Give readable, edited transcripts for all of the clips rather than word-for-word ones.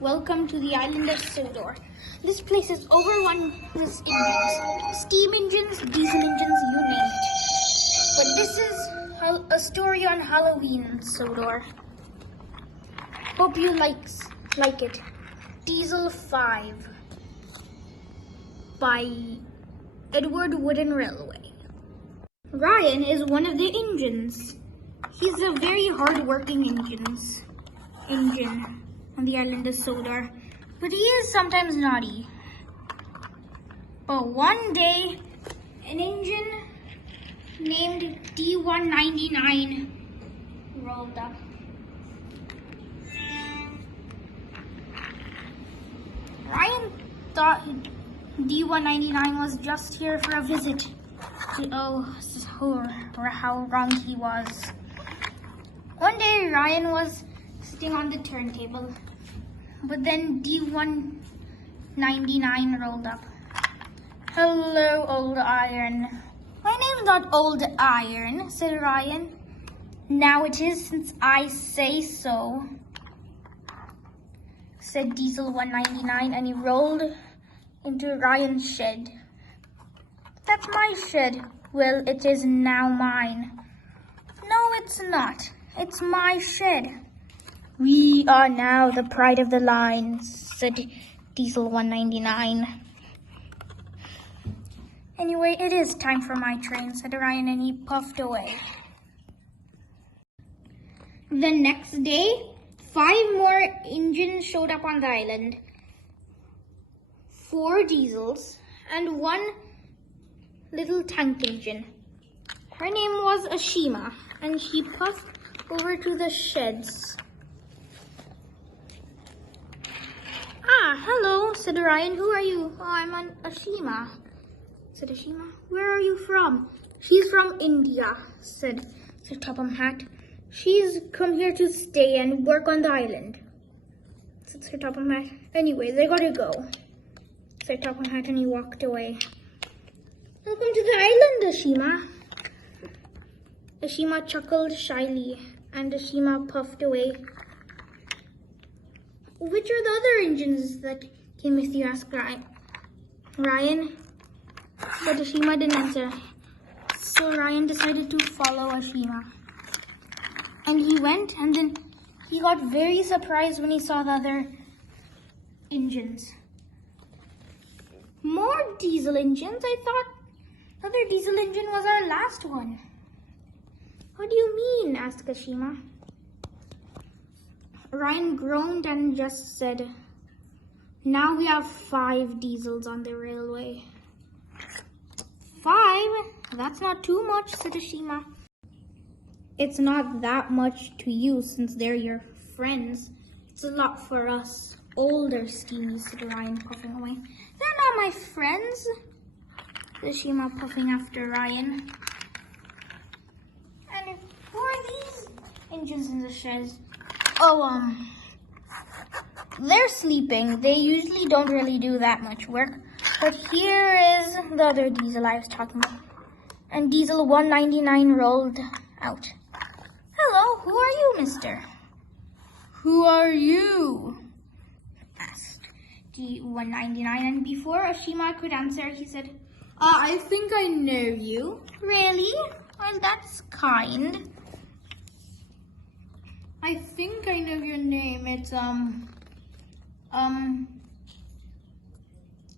welcome to the island of Sodor. This place is overrun with engines. Steam engines, diesel engines, you name it. But this is a story on Halloween in Sodor. Hope you like it. Diesel 5 by EWRD Railway. Ryan is one of the engines. He's a very hard-working engine on the island of Sodor, but he is sometimes naughty. But one day, an engine named D199 rolled up. Ryan thought D199 was just here for a visit. How wrong he was. One day, Ryan was sitting on the turntable, but then D199 rolled up. Hello, old iron. My name's not old iron, said Ryan. Now it is, since I say so, said Diesel 199, and he rolled into Ryan's shed. That's my shed. Well, it is now mine. No, it's not. It's my shed. We are now the pride of the line, said Diesel 199. Anyway, it is time for my train, said Ryan, and he puffed away. The next day, 5 more engines showed up on the island. 4 diesels and 1 little tank engine. Her name was Ashima, and she puffed over to the sheds. Ah, hello, said Ryan. Who are you? Oh, I'm an Ashima, said Ashima. Where are you from? She's from India, said Sir Topham Hatt. She's come here to stay and work on the island, said Sir Topham Hatt. Anyways, I gotta go, said Topham Hatt, and he walked away. Welcome to the island, Ashima. Ashima chuckled shyly, and Ashima puffed away. Which are the other engines that came with you? Asked Ryan. But Ashima didn't answer. So Ryan decided to follow Ashima. And he went, and then he got very surprised when he saw the other engines. More diesel engines? I thought the other diesel engine was our last one. What do you mean? Asked Ashima. Ryan groaned and just said, now we have 5 diesels on the railway. 5? That's not too much, said Ashima. It's not that much to you since they're your friends. It's a lot for us older steamies, said Ryan, puffing away. They're not my friends, said Ashima, puffing after Ryan. And who are these engines in the sheds? Oh, they're sleeping. They usually don't really do that much work. But here is the other diesel I was talking about. And Diesel 199 rolled out. Hello, who are you, mister? Who are you? Asked D199. And before Ashima could answer, he said, I think I know you. Really? Well, that's kind. I think I know your name. It's,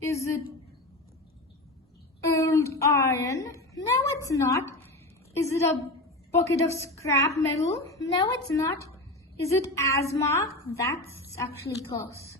is it old iron? No, it's not. Is it a bucket of scrap metal? No, it's not. Is it asthma? That's actually close.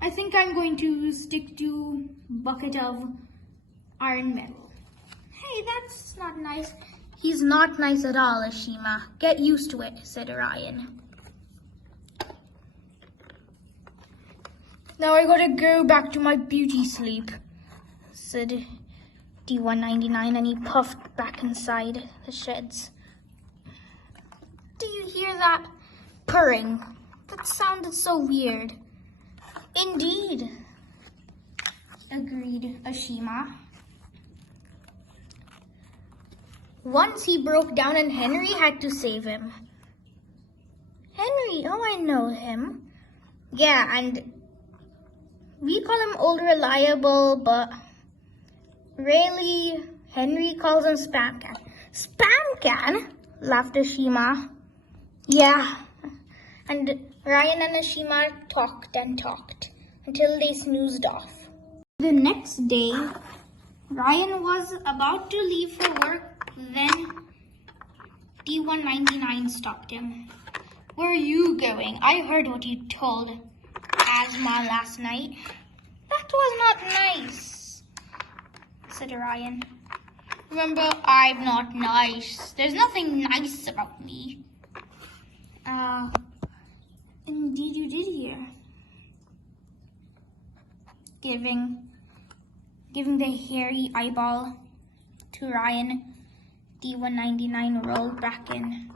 I think I'm going to stick to bucket of iron metal. Hey, that's not nice. He's not nice at all, Ashima. Get used to it, said Ryan. Now I gotta go back to my beauty sleep, said D199, and he puffed back inside the sheds. Do you hear that purring? That sounded so weird. Indeed, agreed Ashima. Once he broke down and Henry had to save him. Henry, oh, I know him. Yeah, and we call him Old Reliable, but really, Henry calls him Spamcan. Spamcan? Laughed Ashima. Yeah. And Ryan and Ashima talked and talked until they snoozed off. The next day, Ryan was about to leave for work, then D199 stopped him. Where are you going? I heard what you told Asma last night. That was not nice, said Ryan. Remember, I'm not nice. There's nothing nice about me. Indeed you did hear. Giving the hairy eyeball to Ryan, D199 rolled back in.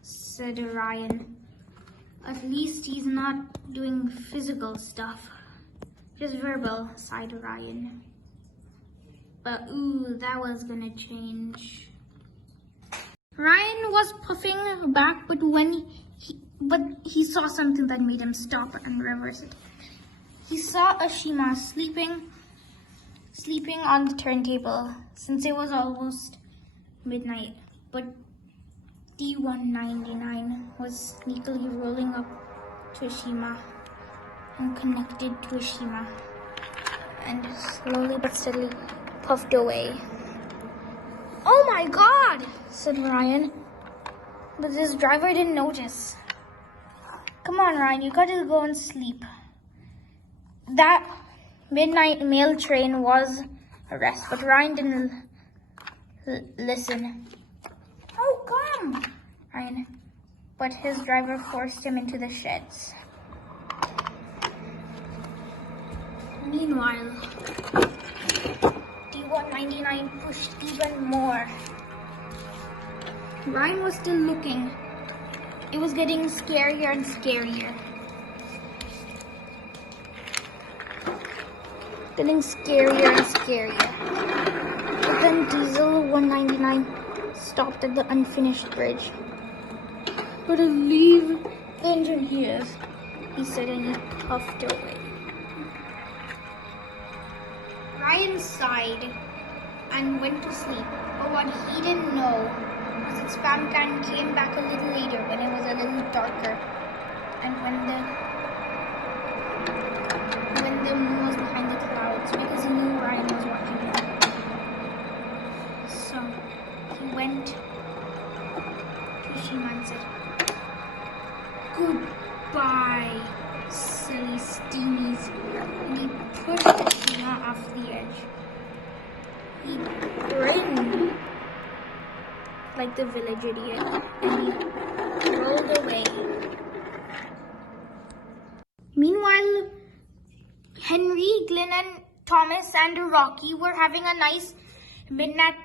Said Ryan. At least he's not doing physical stuff. Just verbal, sighed Ryan. But ooh, that was gonna change. Ryan was puffing back, but he saw something that made him stop and reverse it. He saw Ashima sleeping on the turntable since it was almost midnight. But D199 was sneakily rolling up to Ashima and connected to Ashima and slowly but steadily puffed away. Oh my God, said Ryan, but this driver didn't notice. Come on, Ryan, you gotta go and sleep. That midnight mail train was a rest, but Ryan didn't listen. Oh, come, Ryan. But his driver forced him into the sheds. Meanwhile, D199 pushed even more. Ryan was still looking. It was getting scarier and scarier. Getting scarier and scarier. But then Diesel 199 stopped at the unfinished bridge. Gotta leave the engine here, he said, and he puffed away. Ryan sighed and went to sleep, but what he didn't know was that Spamcan came back a little later when it was a little darker and when the moon was behind the clouds, because he knew Ryan was watching him. So he went to Shima and said, "Goodbye, silly steamies," and he pushed Shima off the edge. He grinned like the village idiot, and he rolled away. Meanwhile, Henry, Glenn, and Thomas and Rocky were having a nice midnight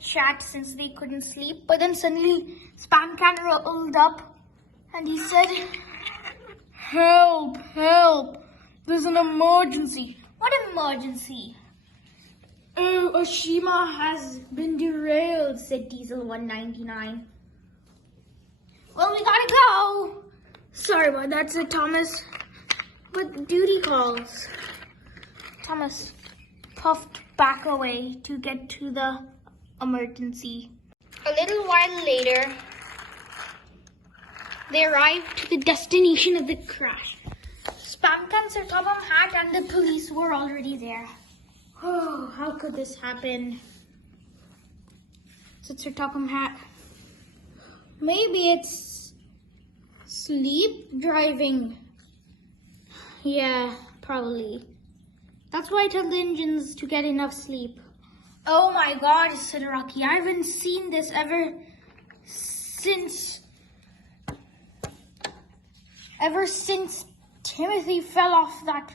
chat since they couldn't sleep. But then suddenly Spamcan rolled up and he said, "Help, help, there's an emergency." What emergency? "Oh, Ashima has been derailed," said Diesel 199. "Well, we gotta go." "Sorry about that," said Thomas, "but duty calls." Thomas puffed back away to get to the emergency. A little while later, they arrived to the destination of the crash. Spamcan, Sir Topham Hatt, and the police were already there. "Oh, how could this happen?" said Sir Topham Hatt. "Maybe it's sleep driving." "Yeah, probably. That's why I tell the engines to get enough sleep." "Oh my God," said Rocky. "I haven't seen this ever since Timothy fell off that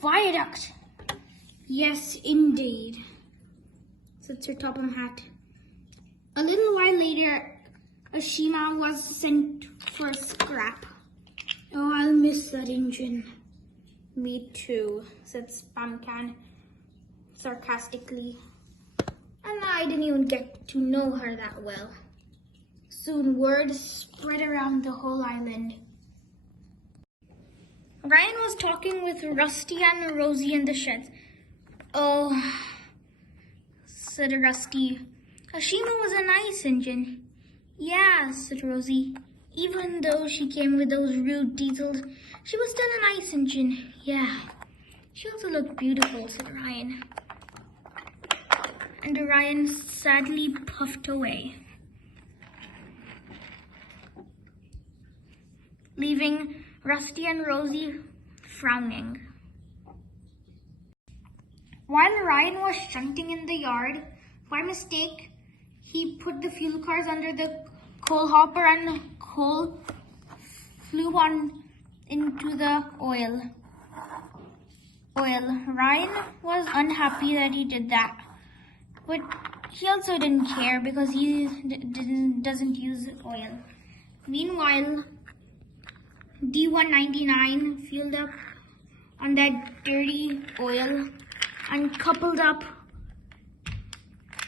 viaduct." "Yes, indeed," said Sir Topham Hatt. A little while later, Ashima was sent for a scrap. "Oh, I'll miss that engine." "Me too," said Spamcan sarcastically. "And I didn't even get to know her that well." Soon word spread around the whole island. Ryan was talking with Rusty and Rosie in the sheds. "Oh," said Rusty, "Ashima was a nice engine." "Yeah," said Rosie. "Even though she came with those rude diesels, she was still a nice engine." "Yeah. She also looked beautiful," said Ryan. And Ryan sadly puffed away, leaving Rusty and Rosie frowning. While Ryan was shunting in the yard, by mistake, he put the fuel cars under the coal hopper and coal flew on into the oil. Ryan was unhappy that he did that, but he also didn't care because he doesn't use oil. Meanwhile, D199 fueled up on that dirty oil and coupled up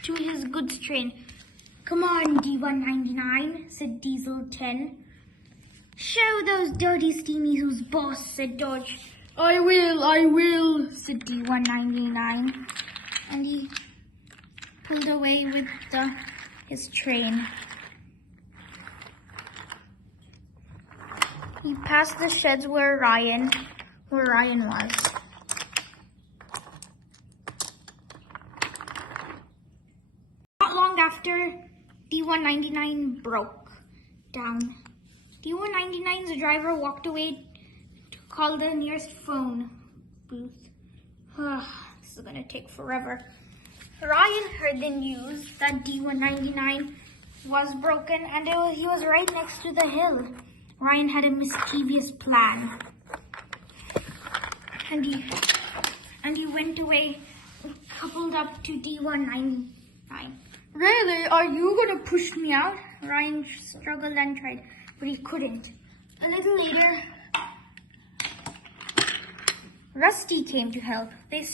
to his goods train. "Come on, D199, said Diesel 10. "Show those dirty steamies who's boss," said Dodge. I will, said D199. And he pulled away with his train. He passed the sheds where Ryan was. Not long after, D199 broke down. D199's driver walked away to call the nearest phone booth. This is gonna take forever. Ryan heard the news that D199 was broken and he was right next to the hill. Ryan had a mischievous plan. And he went away, coupled up to D199. "Really? Are you gonna push me out?" Ryan struggled and tried, but he couldn't. A little later, Rusty came to help. They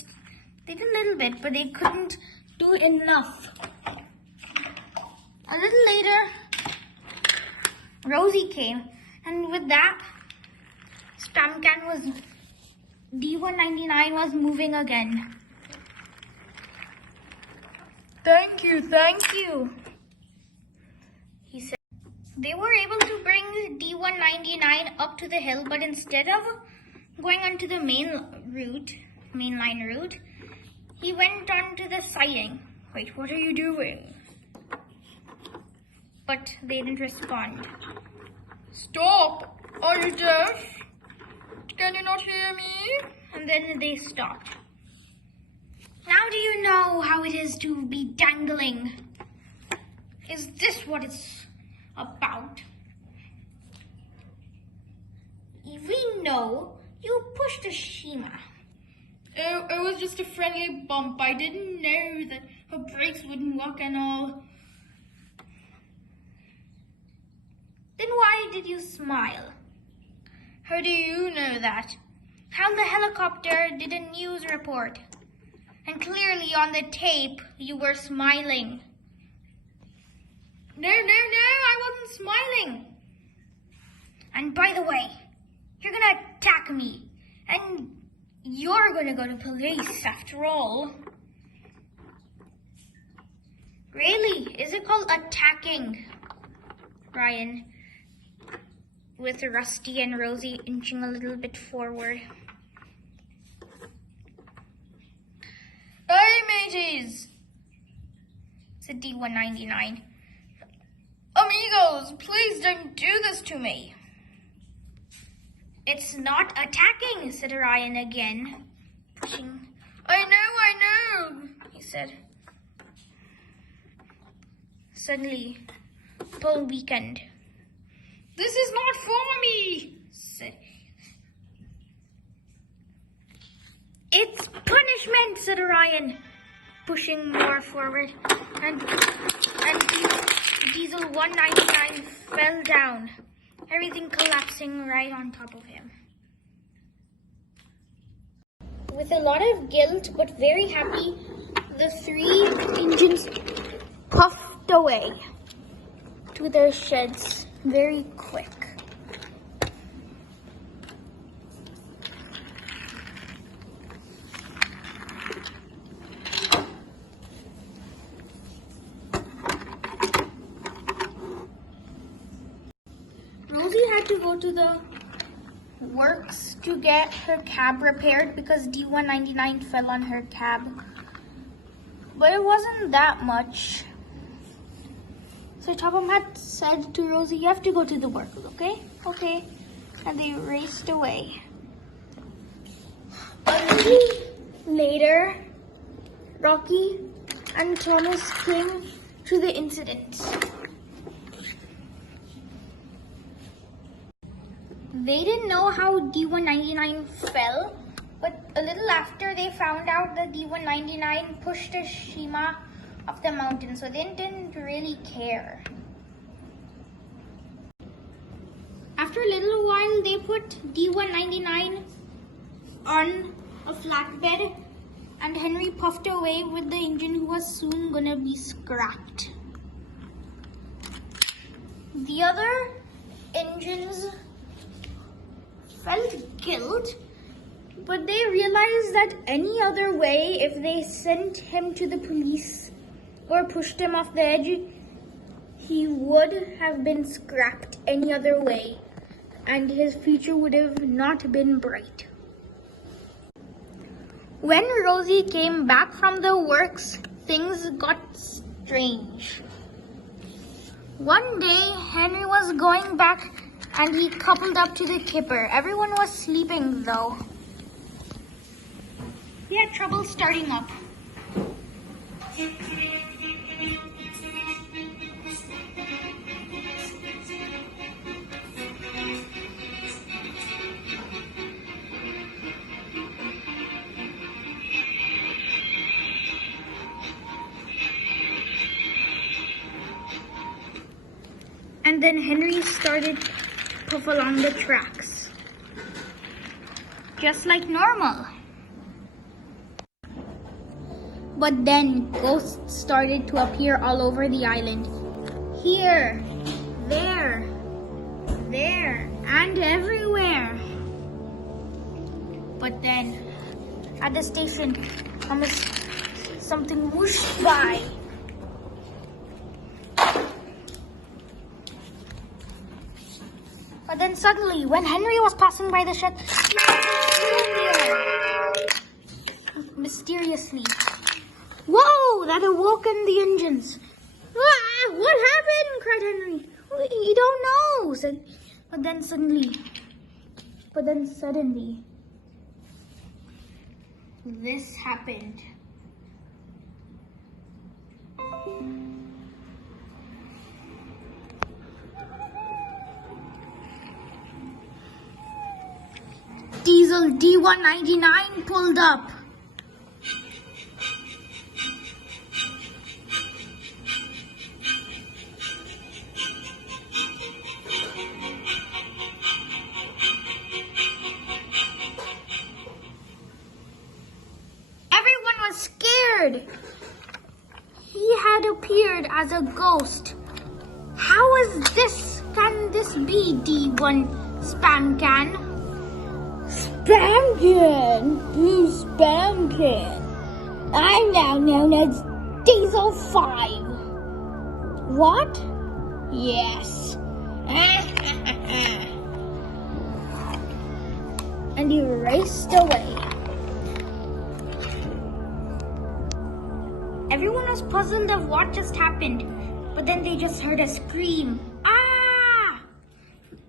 did a little bit, but they couldn't do enough. A little later, Rosie came, and with that, D199 was moving again. Thank you, he said. They were able to bring D199 up to the hill, but instead of going onto the mainline route, he went onto the siding. "Wait, what are you doing?" But they didn't respond. "Stop! Are you deaf? Can you not hear me?" And then they stopped. "Now do you know how it is to be dangling? Is this what it's about?" "We know. You pushed Ashima." It was just a friendly bump. I didn't know that her brakes wouldn't work and all." "Then why did you smile?" "How do you know that?" "How the helicopter did a news report. And clearly on the tape, you were smiling." No, I wasn't smiling." "And by the way, you're gonna attack me. And you're gonna go to police after all." "Really? Is it called attacking?" Ryan, with Rusty and Rosie inching a little bit forward. "Hey, mateys," said D199. "Amigos, please don't do this to me." "It's not attacking," said Ryan again, pushing. I know, he said. Suddenly, Paul weakened. "This is not for me," said he. "It's punishment," said Ryan, pushing more forward, and Diesel 199 fell down, everything collapsing right on top of him. With a lot of guilt, but very happy, the three engines puffed away. to their sheds very quick. Rosie had to go to the works to get her cab repaired because D199 fell on her cab. But it wasn't that much. So Tom had said to Rosie, you have to go to the work, okay? Okay. And they raced away. A little later, Rocky and Thomas came to the incident. They didn't know how D199 fell, but a little after they found out that D199 pushed a Shima off the mountain, so they didn't really care. After a little while, they put D199 on a flatbed, and Henry puffed away with the engine, who was soon gonna be scrapped. The other engines felt guilt, but they realized that any other way, if they sent him to the police or pushed him off the edge, he would have been scrapped any other way, and his future would have not been bright. When Rosie came back from the works, things got strange. One day, Henry was going back and he coupled up to the kipper. Everyone was sleeping though. He had trouble starting up. And then Henry started to puff along the tracks, just like normal. But then ghosts started to appear all over the island. Here, there, and everywhere. But then, at the station, something whooshed by. But then suddenly, when Henry was passing by the shed, mysteriously. Whoa! That awoken the engines. Ah, what happened? Cried Henry. You don't know. But then suddenly, this happened. Diesel D199 pulled up. Everyone was scared. He had appeared as a ghost. How is this? Can this be D1 Spamcan? Spamcan? Who's Spamcan? I'm now known as Diesel 5. What? Yes. And he raced away. Everyone was puzzled of what just happened, but then they just heard a scream. Ah!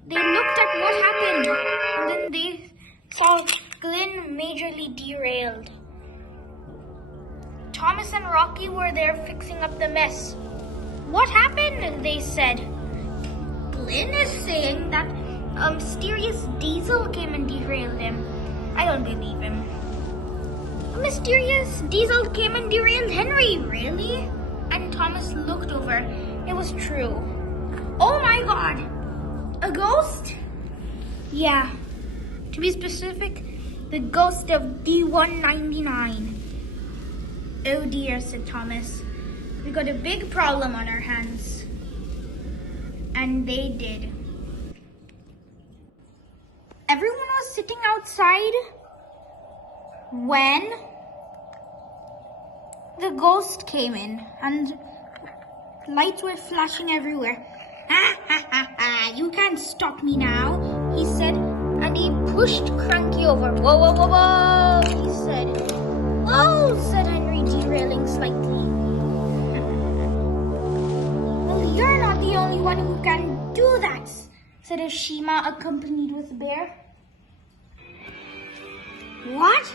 They looked at what happened, and then they saw Glenn majorly derailed. Thomas and Rocky were there fixing up the mess. What happened? They said. Glenn is saying that a mysterious diesel came and derailed him. I don't believe him. A mysterious diesel came and derailed Henry, really? And Thomas looked over. It was true. Oh my God! A ghost? Yeah. To be specific, the ghost of D199. Oh dear, said Thomas. We got a big problem on our hands. And they did. Everyone was sitting outside when the ghost came in and lights were flashing everywhere. Ha ha ha ha, you can't stop me now, he said, and he pushed Cranky over. Whoa, whoa, whoa, whoa, he said. Whoa, said Henry, derailing slightly. Well, you're not the only one who can do that, said Ashima, accompanied with Bear. What?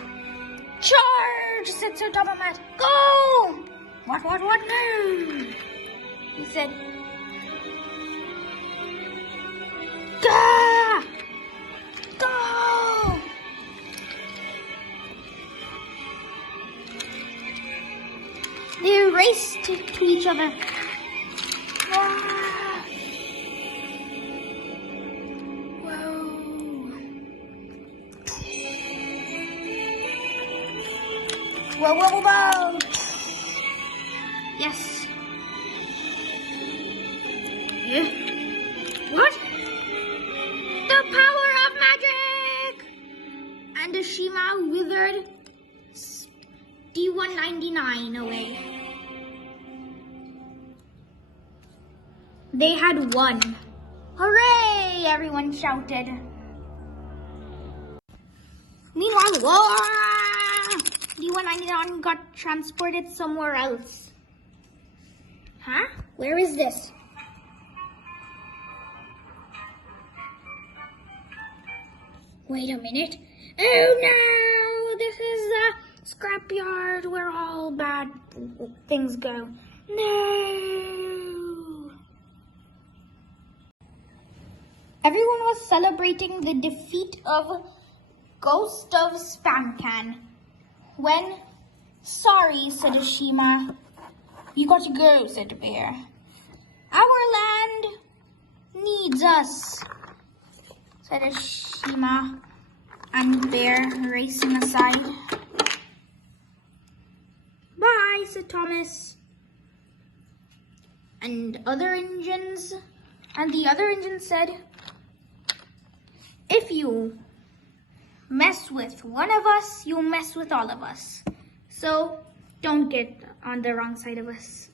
Charge, said Sir Tomamat. Go! What, no? He said. Gah! Go! They raced to each other. Ah! Whoa! Whoa, whoa, whoa, whoa! Yes. Yeah. What? The power of magic! And Ashima withered D199 away. They had won. Hooray! Everyone shouted. Meanwhile, D199 got transported somewhere else. Huh? Where is this? Wait a minute. Oh no! This is the scrapyard where all bad things go. No! Everyone was celebrating the defeat of Ghost of Spamcan. When, sorry, said Ashima. You got to go, said Bear. Our land needs us, said Ashima and Bear racing aside. Bye, said Thomas. And the other engines said, if you mess with one of us, you'll mess with all of us. So don't get on the wrong side of us.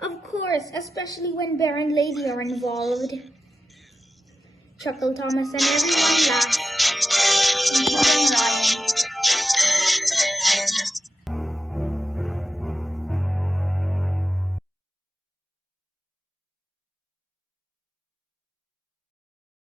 Of course, especially when Bear and Lady are involved. Chuckled Thomas and everyone laughed, including Ryan.